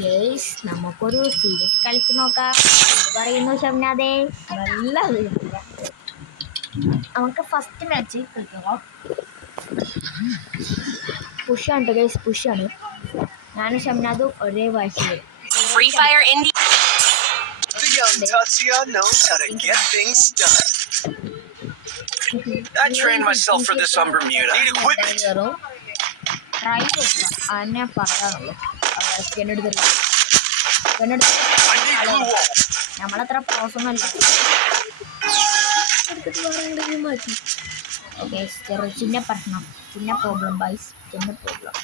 Guys നമുക്കൊരു series കളിച്ച് നോക്കാം. പറയുന്നു ഷംനാദേ, നല്ല നമുക്ക് ഫസ്റ്റ് മാച്ച് കളിക്കാം. പുഷാണ് ഗെയ്സ്, പുഷാണ്. ഞാനും ഷംനാദും ഒരേ വയസ്സിൽ. Free Fire India. The young Tatsuya knows how to get things done. I trained myself for this on Bermuda. Need equipment. Try നോക്കുക, അതിനെ പറയാനുള്ളൂ. നമ്മളത്ര പ്രോസൊന്നല്ല. മാറ്റി ഓക്കെ. ചിന്ന പ്രശ്നം, ചിന്ന പ്രോബ്ലം ബൈസ്, ചിന്ന പ്രോബ്ലം.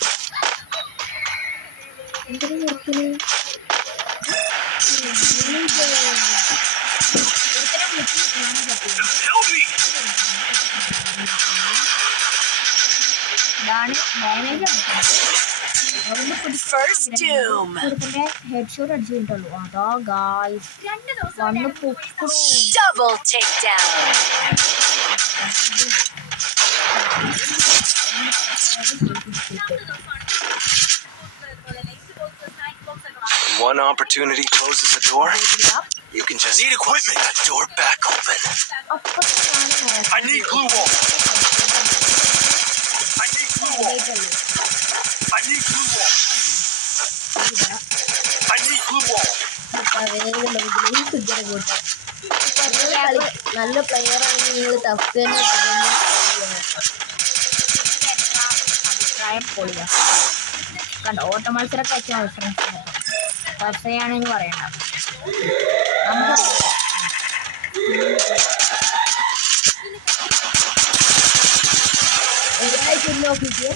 First doom. ഹെഡ്ഷോട്ട് അടിച്ചു കഴിഞ്ഞിട്ടുള്ളൂ. അതാ ഗായ്സ് വന്ന് പൊക്കും. Double takedown. One opportunity closes a door. You can just need equipment. That door back open. I need glue wall. I need glue wall. I need glue wall. I need glue wall. നല്ല player ആണ് നിങ്ങൾ. Tough അഭിപ്രായം പൊളിയ കണ്ടോ. ഓട്ട മത്സരമൊക്കെ വെച്ച മത്സരം ടഫയാണെന്ന് പറയണ്ട. നോക്കിയിട്ട്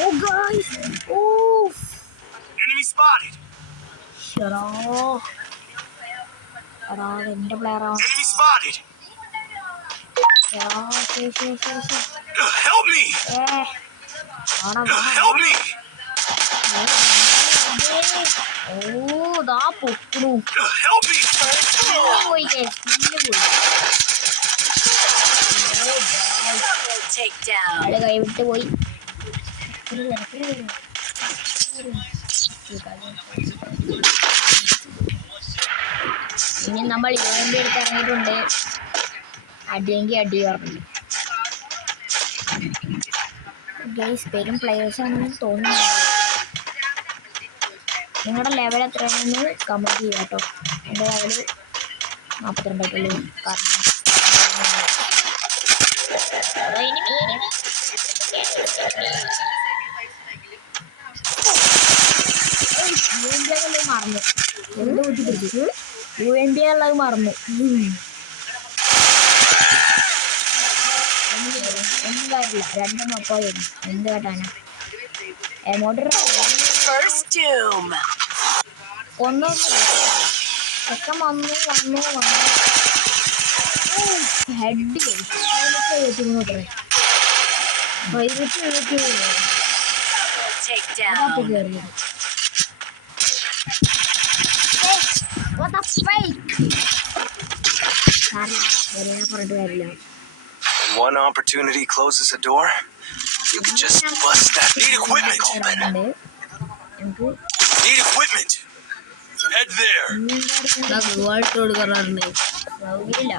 oh guys, oof, Enemy spotted. shara ende player ആണ്. Enemy spotted. shara Help me. Help me. oh da പൊക്കുന്നു. Help me. പോയി പോയി Takedown. ആള് കൈവിട്ട് പോയി. ഇനി നമ്മൾ UMP എടുത്ത് ഇറങ്ങിയിട്ടുണ്ട്. അടിയെങ്കിൽ അടി പറഞ്ഞു. ഗെയ്സ് പെരും പ്ലെയേഴ്സ് ആണെന്ന് തോന്നുന്നു. നിങ്ങളുടെ ലെവൽ എത്രയാണെന്ന് കമൻറ്റ് ചെയ്യുക കേട്ടോ. എൻ്റെ ലെവൽ 42 കാരണം മറന്നു. എന്ത് ബുദ്ധിമുട്ട് UMP ഉള്ളത് മറന്നു. ഒന്നും കാര്യമില്ല. രണ്ടെണ്ണം പോയിരുന്നു. എന്ത് കേട്ടാണ് എമൗണ്ട് First doom. ഒന്നും ഒക്കെ വന്നു ഹെഡ് Takedown. പറഞ്ഞിട്ട് കാര്യമില്ല. One opportunity closes a door. You can just bust that. Need equipment. നമുക്ക് Need equipment. Head there. കൊടുക്കാറുണ്ട്. സൗകര്യമില്ല.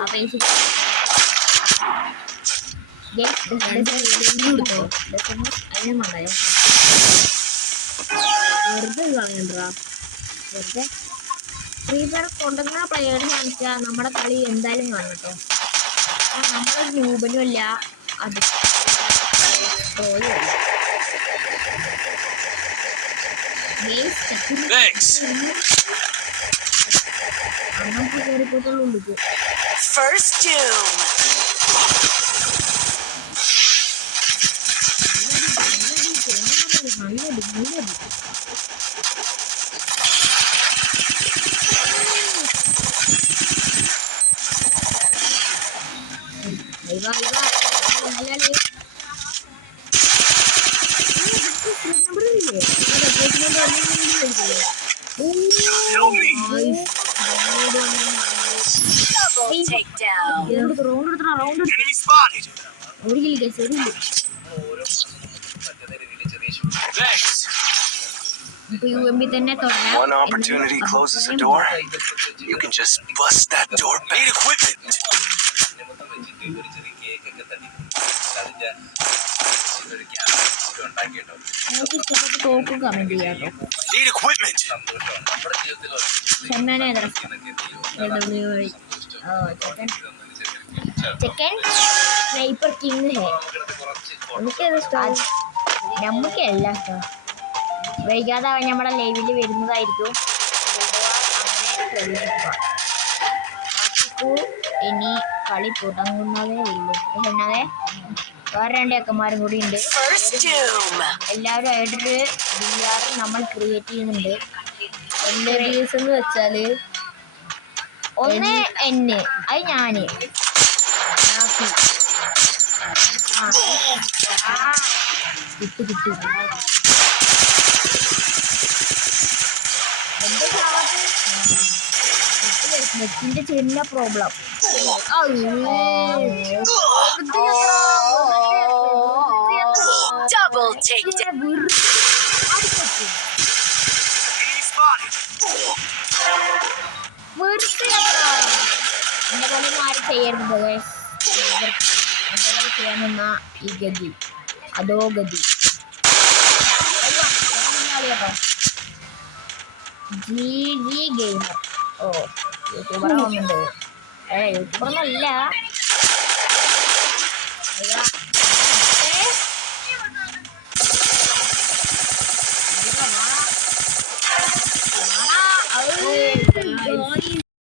ആ പൈസ അതിനും വേണ്ടായോ. വെറുതെ കളയണ്ടാ. വെറുതെ ഫ്രീ ഫയർ കൊണ്ടുവന്ന പ്ലെയേഴ്സ് കാണിച്ചാൽ നമ്മുടെ കളി എന്തായാലും കാണും കേട്ടോ. നമ്മളൊരു രൂപനും അല്ല, അത് അങ്ങനത്തെ കയറിപ്പോട്ടുള്ളൂ. First doom. Double takedown. Enemy spotted. ഒരു കിll guys, ഒരു kill. Thanks. ഇപ്പൊ UMP തന്നെ തുടരാം. One opportunity closes a door. You can just bust that door back. Need equipment. നിങ്ങൾക്ക് ഇഷ്ടപ്പെട്ട തോക്ക് കമന്റ് ചെയ്യാം കേട്ടോ. Need equipment. ഷമ്മാനെ ചെക്കൻ സ്നൈപ്പർ കിങ് ഹേ. എനിക്കത് ഇഷ്ടം, നമുക്ക് എല്ലാം ഇഷ്ടം. വൈകാതെ അവൻ നമ്മുടെ ലൈവിൽ വരുന്നതായിരിക്കും. അങ്ങനെ പ്രതീക്ഷിക്കുക. ഇനി കളി തുടങ്ങുന്നതേ ഉള്ളൂ. എന്നാതെ വേറെ 2 ചെക്കന്മാരും കൂടി ഉണ്ട്. First doom. എല്ലാവരും ആയിട്ടൊരു VR നമ്മൾ ക്രിയേറ്റ് ചെയ്യുന്നുണ്ട്. എൻ്റെ റീൽസ് എന്ന് വെച്ചാല് ഒന്ന് എന്നെ, അത് ഞാന് കിട്ടി നെറ്റിന്റെ ചെറിയ പ്രോബ്ലം. Double takedown. എന്റെ പോലെ ആരും ചെയ്യരുത് ഗൈസ്. എന്റെ പോലെ ചെയ്യാൻ നിന്ന ഈ ഗതി അതോ ഗതി. GG gamer. ഓ യൂട്യൂബർ ആവുന്നുണ്ട്. യൂട്യൂബറൊന്നുമല്ല.